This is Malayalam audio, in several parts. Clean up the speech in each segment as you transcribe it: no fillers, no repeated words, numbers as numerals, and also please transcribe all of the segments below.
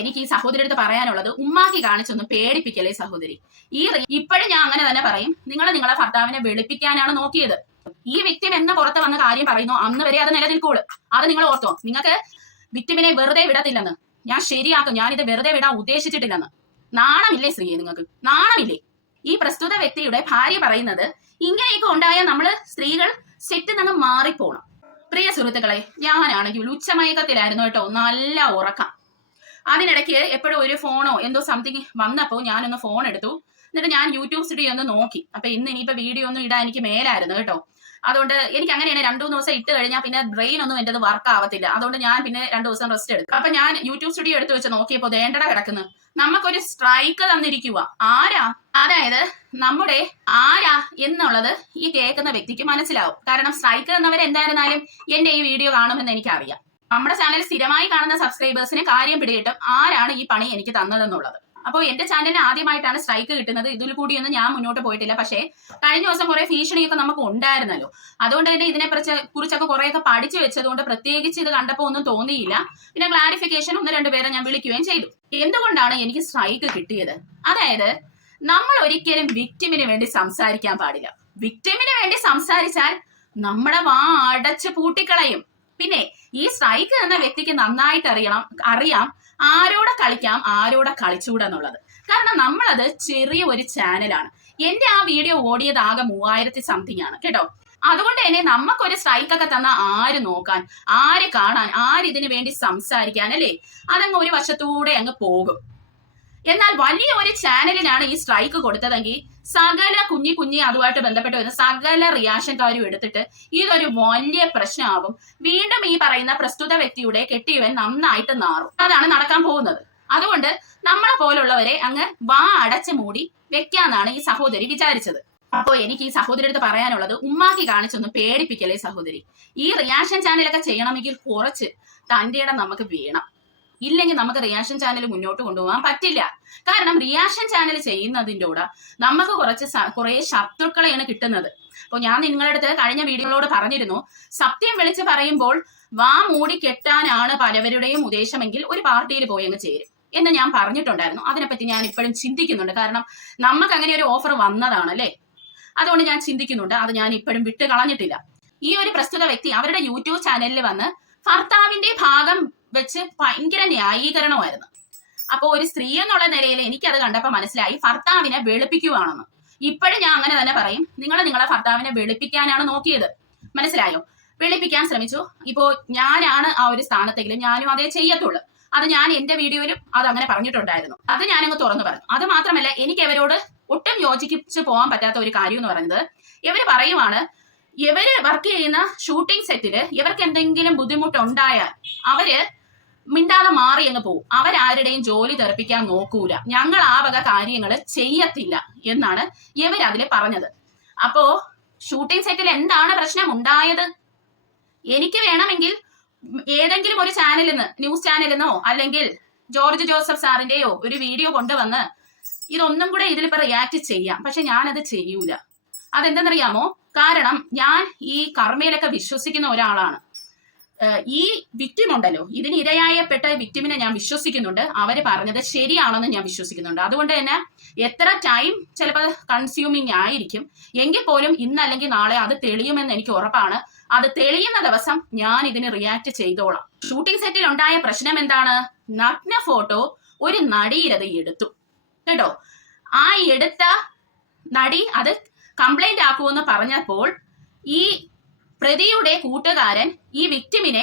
എനിക്ക് ഈ സഹോദരി അടുത്ത് പറയാനുള്ളത്, ഉമ്മാക്കി കാണിച്ചൊന്ന് പേടിപ്പിക്കല്ലേ സഹോദരി. ഇപ്പോഴും ഞാൻ അങ്ങനെ തന്നെ പറയും, നിങ്ങളെ ഭർത്താവിനെ വെളുപ്പിക്കാനാണ് നോക്കിയത്. ഈ വിക്ടിം എന്ന് പുറത്ത് വന്ന കാര്യം പറയുന്നു അന്ന് വരെ അത് നിലനിൽക്കുള്ളൂ. അത് നിങ്ങൾ ഓർത്തോ. നിങ്ങൾക്ക് വിക്ടിമിനെ വെറുതെ വിടത്തില്ലെന്ന്, ഞാൻ ശരിയാക്കും, ഞാനിത് വെറുതെ വിടാൻ ഉദ്ദേശിച്ചിട്ടില്ലെന്ന്. നാണമില്ലേ സ്ത്രീയെ? നിങ്ങൾക്ക് നാണമില്ലേ? ഈ പ്രസ്തുത വ്യക്തിയുടെ ഭാര്യ പറയുന്നത് ഇങ്ങനെയൊക്കെ ഉണ്ടായാൽ നമ്മള് സ്ത്രീകൾ സെറ്റ് നിന്ന് മാറിപ്പോണം. പ്രിയ സുഹൃത്തുക്കളെ, ഞാനാണെങ്കിൽ ഉച്ചമയക്കത്തിലായിരുന്നു കേട്ടോ, നല്ല ഉറക്കം. അതിനിടയ്ക്ക് എപ്പോഴും ഒരു ഫോണോ എന്തോ സംതിങ് വന്നപ്പോൾ ഞാനൊന്ന് ഫോൺ എടുത്തു. എന്നിട്ട് ഞാൻ യൂട്യൂബ് സ്റ്റുഡിയോ ഒന്ന് നോക്കി. അപ്പൊ ഇനിയിപ്പോ വീഡിയോ ഒന്നും ഇടാൻ എനിക്ക് മേലായിരുന്നു കേട്ടോ. അതുകൊണ്ട് എനിക്ക് അങ്ങനെയാണ് 2-3 ദിവസം ഇട്ട് കഴിഞ്ഞാൽ പിന്നെ ബ്രെയിൻ ഒന്നും എൻ്റെത് വർക്ക് ആവത്തില്ല. അതുകൊണ്ട് ഞാൻ പിന്നെ 2 ദിവസം റെസ്റ്റ് എടുക്കും. അപ്പൊ ഞാൻ യൂട്യൂബ് സ്റ്റുഡിയോ എടുത്ത് വെച്ച് നോക്കിയപ്പോ ദേണ്ടട കിടക്കുന്നു, നമുക്കൊരു സ്ട്രൈക്ക് തന്നിരിക്കുക. ആരാ? അതായത് നമ്മുടെ ആരാ എന്നുള്ളത് ഈ കേൾക്കുന്ന വ്യക്തിക്ക് മനസ്സിലാവും. കാരണം സ്ട്രൈക്ക് തന്നവർ എന്തായിരുന്നാലും എന്റെ ഈ വീഡിയോ കാണുമെന്ന് എനിക്കറിയാം. നമ്മുടെ ചാനൽ സ്ഥിരമായി കാണുന്ന സബ്സ്ക്രൈബേഴ്സിന് കാര്യം പിടികിട്ടും ആരാണ് ഈ പണി എനിക്ക് തന്നതെന്നുള്ളത്. അപ്പോൾ എന്റെ ചാനലിന് ആദ്യമായിട്ടാണ് സ്ട്രൈക്ക് കിട്ടുന്നത്. ഇതിൽ കൂടിയൊന്നും ഞാൻ മുന്നോട്ട് പോയിട്ടില്ല. പക്ഷേ കഴിഞ്ഞ ദിവസം കുറെ ഭീഷണിയൊക്കെ നമുക്ക് ഉണ്ടായിരുന്നല്ലോ. അതുകൊണ്ട് തന്നെ ഇതിനെ കുറിച്ചൊക്കെ കുറെയൊക്കെ പഠിച്ചു വെച്ചതുകൊണ്ട് പ്രത്യേകിച്ച് ഇത് കണ്ടപ്പോൾ ഒന്നും തോന്നിയില്ല. പിന്നെ ക്ലാരിഫിക്കേഷൻ 1-2 പേരെ ഞാൻ വിളിക്കുകയും ചെയ്തു. എന്തുകൊണ്ടാണ് എനിക്ക് സ്ട്രൈക്ക് കിട്ടിയത്? അതായത് നമ്മൾ ഒരിക്കലും വിക്ടിമിന് വേണ്ടി സംസാരിക്കാൻ പാടില്ല. വിക്ടിമിന് വേണ്ടി സംസാരിച്ചാൽ നമ്മുടെ വാ അടച്ച് പൂട്ടിക്കളയും. പിന്നെ ഈ സ്ട്രൈക്ക് എന്ന വ്യക്തിക്ക് നന്നായിട്ട് അറിയാം ആരോടെ കളിക്കാം, ആരോടെ കളിച്ചൂടെന്നുള്ളത്. കാരണം നമ്മളത് ചെറിയ ഒരു ചാനലാണ്. എന്റെ ആ വീഡിയോ ഓടിയത് ആകെ 3000 സംതിങ് ആണ് കേട്ടോ. അതുകൊണ്ട് തന്നെ നമുക്കൊരു സ്ട്രൈക്കൊക്കെ തന്ന ആര് നോക്കാൻ, ആര് കാണാൻ, ആരിതിനു വേണ്ടി സംസാരിക്കാൻ അല്ലേ? അതങ്ങ് ഒരു വശത്തൂടെ അങ്ങ് പോകും. എന്നാൽ വലിയ ഒരു ചാനലിനാണ് ഈ സ്ട്രൈക്ക് കൊടുത്തതെങ്കിൽ സകല കുഞ്ഞി അതുമായിട്ട് ബന്ധപ്പെട്ട് വരുന്ന സകല റിയാക്ഷൻകാരും എടുത്തിട്ട് ഇതൊരു വലിയ പ്രശ്നമാകും. വീണ്ടും ഈ പറയുന്ന പ്രസ്തുത വ്യക്തിയുടെ കെട്ടിയവൻ നന്നായിട്ട് നാറും. അതാണ് നടക്കാൻ പോകുന്നത്. അതുകൊണ്ട് നമ്മളെ പോലുള്ളവരെ അങ്ങ് വാ അടച്ചു മൂടി വെക്കാന്നാണ് ഈ സഹോദരി വിചാരിച്ചത്. അപ്പോ എനിക്ക് ഈ സഹോദരി അടുത്ത് പറയാനുള്ളത്, ഉമ്മാക്കി കാണിച്ചൊന്ന് പേടിപ്പിക്കല്ലേ സഹോദരി. ഈ റിയാക്ഷൻ ചാനലൊക്കെ ചെയ്യണമെങ്കിൽ കുറച്ച് തന്റെ ഇടം നമുക്ക് വേണം. ഇല്ലെങ്കിൽ നമുക്ക് റിയാക്ഷൻ ചാനൽ മുന്നോട്ട് കൊണ്ടുപോകാൻ പറ്റില്ല. കാരണം റിയാക്ഷൻ ചാനൽ ചെയ്യുന്നതിൻ്റെ കൂടെ നമുക്ക് കുറെ ശത്രുക്കളെയാണ് കിട്ടുന്നത്. അപ്പോൾ ഞാൻ നിങ്ങളുടെ അടുത്ത് കഴിഞ്ഞ വീഡിയോകളോട് പറഞ്ഞിരുന്നു, സത്യം വിളിച്ച് പറയുമ്പോൾ വാ മൂടി കെട്ടാനാണ് പലവരുടെയും ഉദ്ദേശമെങ്കിൽ ഒരു പാർട്ടിയിൽ പോയി അങ്ങ് ചേരും എന്ന് ഞാൻ പറഞ്ഞിട്ടുണ്ടായിരുന്നു. അതിനെപ്പറ്റി ഞാൻ ഇപ്പോഴും ചിന്തിക്കുന്നുണ്ട്. കാരണം നമുക്ക് അങ്ങനെ ഒരു ഓഫർ വന്നതാണല്ലേ. അതുകൊണ്ട് ഞാൻ ചിന്തിക്കുന്നുണ്ട്. അത് ഞാൻ ഇപ്പോഴും വിട്ട് കളഞ്ഞിട്ടില്ല. ഈ ഒരു പ്രസ്തുത വ്യക്തി അവരുടെ യൂട്യൂബ് ചാനലിൽ വന്ന് ഭർത്താവിന്റെ ഭാഗം വെച്ച് ഭയങ്കര ന്യായീകരണമായിരുന്നു. അപ്പൊ ഒരു സ്ത്രീ എന്നുള്ള നിലയിൽ എനിക്കത് കണ്ടപ്പോൾ മനസ്സിലായി ഭർത്താവിനെ വെളുപ്പിക്കുകയാണെന്ന്. ഇപ്പോഴും ഞാൻ അങ്ങനെ തന്നെ പറയും, നിങ്ങളെ ഭർത്താവിനെ വെളുപ്പിക്കാനാണ് നോക്കിയത്. മനസ്സിലായോ? വെളുപ്പിക്കാൻ ശ്രമിച്ചു. ഇപ്പോ ഞാനാണ് ആ ഒരു സ്ഥാനത്തെങ്കിലും ഞാനും അതേ ചെയ്യത്തുള്ളൂ. അത് ഞാൻ എന്റെ വീഡിയോയിലും അത് അങ്ങനെ പറഞ്ഞിട്ടുണ്ടായിരുന്നു. അത് ഞാനങ്ങ് തുറന്നു പറഞ്ഞു. അത് മാത്രമല്ല, എനിക്ക് ഇവരോട് ഒട്ടും യോജിച്ച് പോകാൻ പറ്റാത്ത ഒരു കാര്യം എന്ന് പറയുന്നത്, ഇവര് പറയുവാണ് ഇവര് വർക്ക് ചെയ്യുന്ന ഷൂട്ടിംഗ് സെറ്റില് ഇവർക്ക് എന്തെങ്കിലും ബുദ്ധിമുട്ടുണ്ടായാൽ അവര് മിണ്ടാതെ മാറി അങ്ങ് പോകും. അവരാരുടെയും ജോലി തെറിപ്പിക്കാൻ നോക്കൂല, ഞങ്ങൾ ആ വക കാര്യങ്ങൾ ചെയ്യത്തില്ല എന്നാണ് ഇവരതില് പറഞ്ഞത്. അപ്പോ ഷൂട്ടിംഗ് സെറ്റിൽ എന്താണ് പ്രശ്നം ഉണ്ടായത്? എനിക്ക് വേണമെങ്കിൽ ഏതെങ്കിലും ഒരു ചാനലിൽ നിന്ന്, ന്യൂസ് ചാനലിൽ നിന്നോ അല്ലെങ്കിൽ ജോർജ് ജോസഫ് സാറിന്റെയോ ഒരു വീഡിയോ കൊണ്ടുവന്ന് ഇതൊന്നും കൂടെ ഇതിലിപ്പോ റിയാക്ട് ചെയ്യാം. പക്ഷെ ഞാനത് ചെയ്യൂല. അതെന്തെന്നറിയാമോ? കാരണം ഞാൻ ഈ കർമ്മയിലൊക്കെ വിശ്വസിക്കുന്ന ഒരാളാണ്. ഈ വിക്ടിം ഉണ്ടല്ലോ, ഇതിന് ഇരയായപ്പെട്ട വിക്ടിമിനെ ഞാൻ വിശ്വസിക്കുന്നുണ്ട്. അവര് പറഞ്ഞത് ശരിയാണെന്ന് ഞാൻ വിശ്വസിക്കുന്നുണ്ട്. അതുകൊണ്ട് തന്നെ എത്ര ടൈം ചിലപ്പോൾ കൺസ്യൂമിങ് ആയിരിക്കും എങ്കിൽ പോലും ഇന്നല്ലെങ്കിൽ നാളെ അത് തെളിയുമെന്ന് എനിക്ക് ഉറപ്പാണ്. അത് തെളിയുന്ന ദിവസം ഞാൻ ഇതിന് റിയാക്ട് ചെയ്തോളാം. ഷൂട്ടിംഗ് സെറ്റിൽ ഉണ്ടായ പ്രശ്നം എന്താണ്? നഗ്ന ഫോട്ടോ ഒരു നടിയിലത് എടുത്തു കേട്ടോ. ആ എടുത്ത നടി അത് കംപ്ലൈന്റ് ആക്കുമെന്ന് പറഞ്ഞപ്പോൾ ഈ പ്രതിയുടെ കൂട്ടുകാരൻ ഈ വിക്ടിമിനെ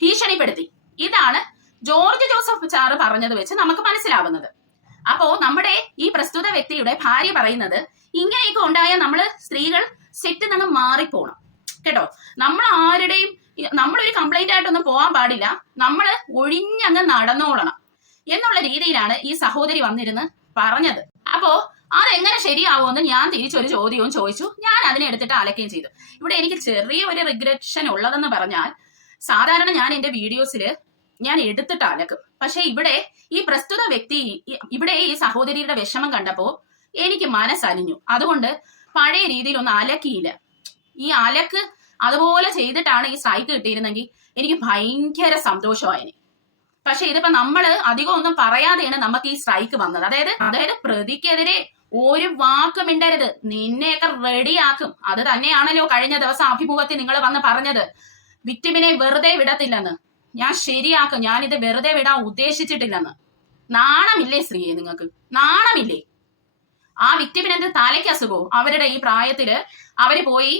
ഭീഷണിപ്പെടുത്തി. ഇതാണ് ജോർജ് ജോസഫ് സാറ് പറഞ്ഞത് വെച്ച് നമുക്ക് മനസ്സിലാവുന്നത്. അപ്പോ നമ്മുടെ ഈ പ്രസ്തുത വ്യക്തിയുടെ ഭാര്യ പറയുന്നത് ഇങ്ങനെയൊക്കെ ഉണ്ടായാൽ നമ്മള് സ്ത്രീകൾ സെറ്റ് നിന്ന് മാറിപ്പോണം കേട്ടോ. നമ്മളൊരു കംപ്ലൈന്റ് ആയിട്ടൊന്നും പോകാൻ പാടില്ല, നമ്മള് ഒഴിഞ്ഞങ്ങ് നടന്നോളണം എന്നുള്ള രീതിയിലാണ് ഈ സഹോദരി വന്നിരുന്ന് പറഞ്ഞത്. അപ്പോ അതെങ്ങനെ ശരിയാവുമെന്ന് ഞാൻ തിരിച്ചൊരു ചോദ്യവും ചോദിച്ചു. ഞാൻ അതിനെ എടുത്തിട്ട് അലക്കുകയും ചെയ്തു. ഇവിടെ എനിക്ക് ചെറിയ ഒരു റിഗ്രഷൻ ഉള്ളതെന്ന് പറഞ്ഞാൽ, സാധാരണ ഞാൻ എന്റെ വീഡിയോസില് ഞാൻ എടുത്തിട്ട് അലക്കും. പക്ഷെ ഇവിടെ ഈ പ്രസ്തുത വ്യക്തി, ഇവിടെ ഈ സഹോദരിയുടെ വിഷമം കണ്ടപ്പോ എനിക്ക് മനസ്സലിഞ്ഞു. അതുകൊണ്ട് പഴയ രീതിയിലൊന്നും അലക്കിയില്ല. ഈ അലക്ക് അതുപോലെ ചെയ്തിട്ടാണ് ഈ സ്ട്രൈക്ക് കിട്ടിയിരുന്നെങ്കിൽ എനിക്ക് ഭയങ്കര സന്തോഷമായിന്. പക്ഷെ ഇതിപ്പോ നമ്മള് അധികം ഒന്നും പറയാതെയാണ് നമുക്ക് ഈ സ്ട്രൈക്ക് വന്നത്. അതായത് പ്രതിക്കെതിരെ ഒരു വാക്ക് മിണ്ടരുത്, നിന്നെയൊക്കെ റെഡിയാക്കും. അത് തന്നെയാണല്ലോ കഴിഞ്ഞ ദിവസം അഭിമുഖത്തിൽ നിങ്ങൾ വന്ന് പറഞ്ഞത്, വിക്ടിമിനെ വെറുതെ വിടത്തില്ലെന്ന്. ഞാൻ ശരിയാക്കും, ഞാനിത് വെറുതെ വിടാൻ ഉദ്ദേശിച്ചിട്ടില്ലെന്ന്. നാണമില്ലേ സ്ത്രീയെ നിങ്ങൾക്ക്? നാണമില്ലേ? ആ വിക്ടിമിന് എന്ത് തലയ്ക്ക് അസുഖമോ? അവരുടെ ഈ പ്രായത്തില് അവര് പോയി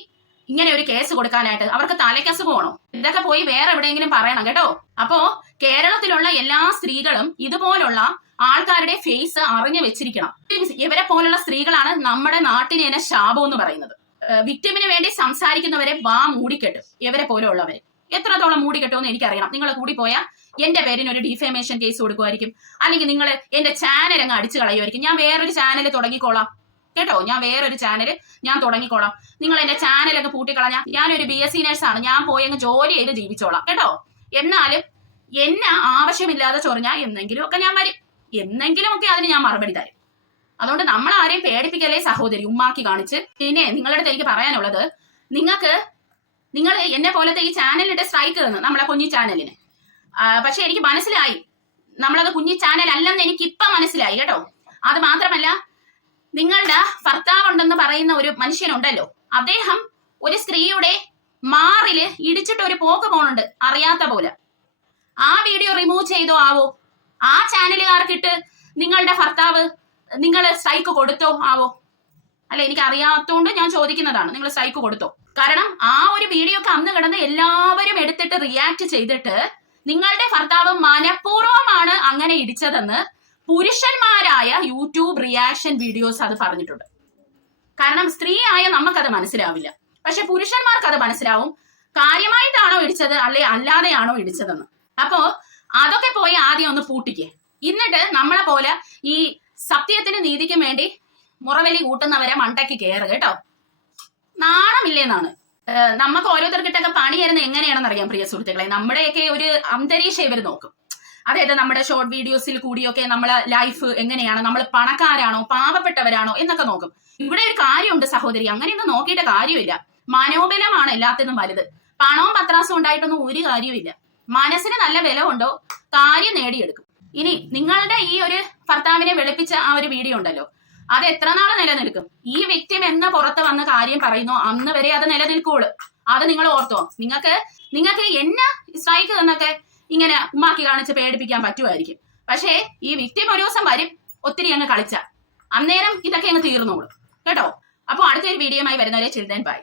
ഇങ്ങനെ ഒരു കേസ് കൊടുക്കാനായിട്ട് അവർക്ക് തലയ്ക്ക് അസുഖമാണോ? ഇതൊക്കെ പോയി വേറെ എവിടെയെങ്കിലും പറയണം കേട്ടോ. അപ്പോ കേരളത്തിലുള്ള എല്ലാ സ്ത്രീകളും ഇതുപോലുള്ള ആൾക്കാരുടെ ഫേസ് അറിഞ്ഞു വെച്ചിരിക്കണം. ഇവരെ പോലുള്ള സ്ത്രീകളാണ് നമ്മുടെ നാട്ടിന് തന്നെ ശാപം എന്ന് പറയുന്നത്. വിക്ടിമിന് വേണ്ടി സംസാരിക്കുന്നവരെ വാ മൂടിക്കെട്ടും. ഇവരെ പോലുള്ളവരെ എത്രത്തോളം മൂടിക്കെട്ടുമെന്ന് എനിക്കറിയണം. നിങ്ങൾ കൂടി പോയാൽ എന്റെ പേരിന് ഒരു ഡിഫേമേഷൻ കേസ് കൊടുക്കുമായിരിക്കും, അല്ലെങ്കിൽ നിങ്ങൾ എന്റെ ചാനൽ അങ്ങ് അടിച്ചു കളയുമായിരിക്കും. ഞാൻ വേറൊരു ചാനൽ തുടങ്ങിക്കോളാം കേട്ടോ. ഞാൻ വേറൊരു ചാനൽ തുടങ്ങിക്കോളാം. നിങ്ങൾ എന്റെ ചാനലൊക്കെ പൂട്ടിക്കളഞ്ഞാൽ ഞാനൊരു BSc നേഴ്സാണ്, ഞാൻ പോയി അങ്ങ് ജോലി ചെയ്ത് ജീവിച്ചോളാം കേട്ടോ. എന്നാലും എന്നെ ആവശ്യമില്ലാതെ ചൊറിഞ്ഞാൽ എന്നെങ്കിലും ഒക്കെ ഞാൻ വരും, എന്നെങ്കിലും ഒക്കെ അതിന് ഞാൻ മറുപടി തരും. അതുകൊണ്ട് നമ്മൾ ആരെയും പേടിപ്പിക്കലേ സഹോദരി, ഉമ്മാക്കി കാണിച്ച്. പിന്നെ നിങ്ങളുടെ അടുത്ത് എനിക്ക് പറയാനുള്ളത്, നിങ്ങൾ എന്നെ പോലത്തെ ഈ ചാനലിന്റെ സ്ട്രൈക്ക് തന്നു നമ്മളെ കുഞ്ഞി ചാനലിന്. പക്ഷെ എനിക്ക് മനസ്സിലായി നമ്മളത് കുഞ്ഞി ചാനൽ അല്ലെന്ന് എനിക്ക് ഇപ്പൊ മനസ്സിലായി കേട്ടോ. അത് മാത്രമല്ല, നിങ്ങളുടെ ഭർത്താവ് ഉണ്ടെന്ന് പറയുന്ന ഒരു മനുഷ്യനുണ്ടല്ലോ, അദ്ദേഹം ഒരു സ്ത്രീയുടെ മാറില് ഇടിച്ചിട്ട് ഒരു പോക്ക് പോണുണ്ട് അറിയാത്ത പോലെ. ആ വീഡിയോ റിമൂവ് ചെയ്തോ ആവോ? ആ ചാനലുകാർക്കിട്ട് നിങ്ങളുടെ ഭർത്താവ് നിങ്ങൾ സ്ട്രൈക്ക് കൊടുത്തോ ആവോ? അല്ല, എനിക്ക് അറിയാത്തോണ്ട് ഞാൻ ചോദിക്കുന്നതാണ്. നിങ്ങൾ സ്ട്രൈക്ക് കൊടുത്തോ? കാരണം ആ ഒരു വീഡിയോ ഒക്കെ അന്ന് കിടന്ന് എല്ലാവരും എടുത്തിട്ട് റിയാക്ട് ചെയ്തിട്ട് നിങ്ങളുടെ ഭർത്താവ് മനഃപൂർവ്വമാണ് അങ്ങനെ ഇടിച്ചതെന്ന് പുരുഷന്മാരായ യൂട്യൂബ് റിയാക്ഷൻ വീഡിയോസ് അത് പറഞ്ഞിട്ടുണ്ട്. കാരണം സ്ത്രീയായ നമുക്കത് മനസ്സിലാവില്ല, പക്ഷെ പുരുഷന്മാർക്ക് അത് മനസ്സിലാവും, കാര്യമായിട്ടാണോ ഇടിച്ചത് അല്ലെ അല്ലാതെയാണോ ഇടിച്ചതെന്ന്. അപ്പോ അതൊക്കെ പോയി ആദ്യം ഒന്ന് പൂട്ടിക്ക്. എന്നിട്ട് നമ്മളെ പോലെ ഈ സത്യത്തിന് നീതിക്കും വേണ്ടി മുറവലി കൂട്ടുന്നവരെ മണ്ടയ്ക്ക് കയറുക കേട്ടോ. നാണമില്ലേന്നാണ്. നമുക്ക് ഓരോരുത്തർക്കിട്ടൊക്കെ പണി തരുന്നത് എങ്ങനെയാണെന്ന് അറിയാം പ്രിയ സുഹൃത്തുക്കളെ. നമ്മുടെയൊക്കെ ഒരു അന്തരീക്ഷം ഇവർ നോക്കും. അതായത് നമ്മുടെ ഷോർട്ട് വീഡിയോസിൽ കൂടിയൊക്കെ നമ്മളെ ലൈഫ് എങ്ങനെയാണ്, നമ്മൾ പണക്കാരാണോ പാവപ്പെട്ടവരാണോ എന്നൊക്കെ നോക്കും. ഇവിടെ ഒരു കാര്യമുണ്ട് സഹോദരി, അങ്ങനെയൊന്നും നോക്കിയിട്ട് കാര്യമില്ല. മനോബലമാണ് എല്ലാത്തിനും വലുത്. പണവും പത്രാസും ഉണ്ടായിട്ടൊന്നും ഒരു കാര്യമില്ല. മനസ്സിന് നല്ല ബലം ഉണ്ടോ, കാര്യം നേടിയെടുക്കും. ഇനി നിങ്ങളുടെ ഈ ഒരു ഭർത്താവിനെ വെളുപ്പിച്ച ആ ഒരു വീഡിയോ ഉണ്ടല്ലോ, അത് എത്ര നാളെ നിലനിൽക്കും? ഈ വ്യക്തി എന്ന് പുറത്ത് വന്ന കാര്യം പറയുന്നോ അന്ന് വരെ അത് നിലനിൽക്കുള്ളൂ. അത് നിങ്ങൾ ഓർത്തോ. നിങ്ങൾക്ക് എന്നെ സ്ട്രൈക്ക് തന്നൊക്കെ ഇങ്ങനെ ഉമ്മാക്കി കാണിച്ച് പേടിപ്പിക്കാൻ പറ്റുമായിരിക്കും. പക്ഷേ ഈ വിക്ടിം ഒരു ദിവസം വരും, ഒത്തിരി അങ്ങ് കളിച്ച അന്നേരം ഇതൊക്കെ അങ്ങ് തീർന്നോളും കേട്ടോ. അപ്പൊ അടുത്തൊരു വീഡിയോയുമായി വരുന്നവരെ ചിൽഡ്രൻ ബൈ.